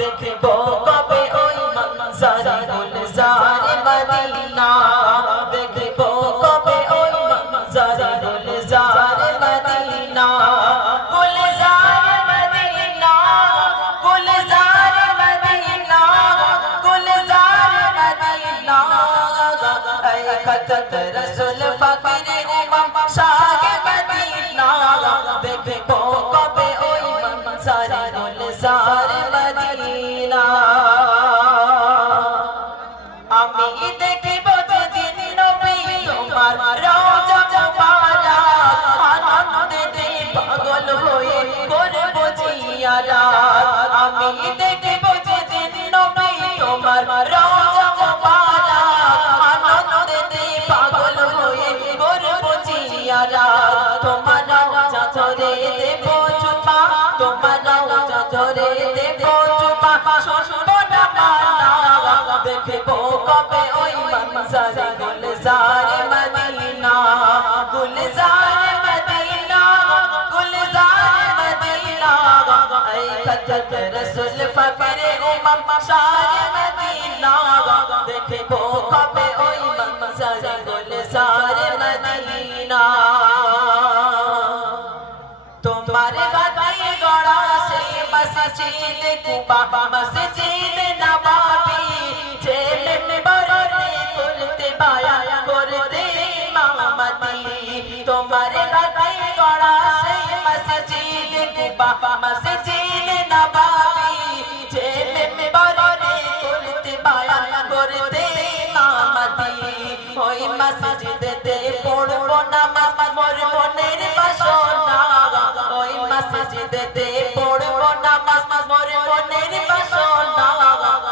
দেখবো কবে ওই মনজারে গুলজারে মদিনা দেখবো কবে ওই মনজারে গুলজারে মদিনা গুলজারে মদিনা গুলজারে মদিনা গুলজারে মদিনা ऐ खतत रसूल फकीर उमम शाह मदीना देखबो कबे ओई मंज़ारे गुलज़ारे मदीना आमी देखबो जेदिन नबी तुम्हार रौजा मुबारक आनंदे पागल होए करबो जियारत आमी देखबो जेदिन नबी तुम्हार रौजा তোমার রওজা ধরে দেব চুমা তোমার রওজা ধরে দেব চুমা শুনবো না মানা দেখবো কবে ওই মনজারে গুলজারে মদিনা গুলজারে মদিনা গুলজারে মদিনা এই খতত রসুল ফকিরে উম্মম শাহ মদিনা দেখবো কবে ওই মনজারে গুলজারে মদিনা तुम्हारे गाती गड़ा से मस्जिद कुबा मस्जिद नबावी जेल में बरते कुलते बाया करते इमामती तुम्हारे गाती गड़ा से मस्जिद कुबा मस्जिद नबावी जेल में बरते कुलते बाया करते इमामती ओई मस्जिद ते पढ़बो नामाज मोर मनेर बासना ओई मस्जिदेते पढ़बो नामाज मोर मनेर बासना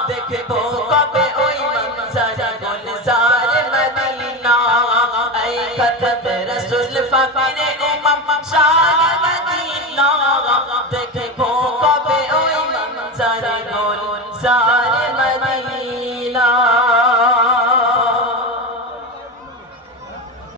देखबो कबे ओई मंज़ारे गुलज़ारे मदीना ऐ खतत रसूल फकीरे उमम शाह मदीना देखबो कबे ओई मंज़ारे गुलज़ारे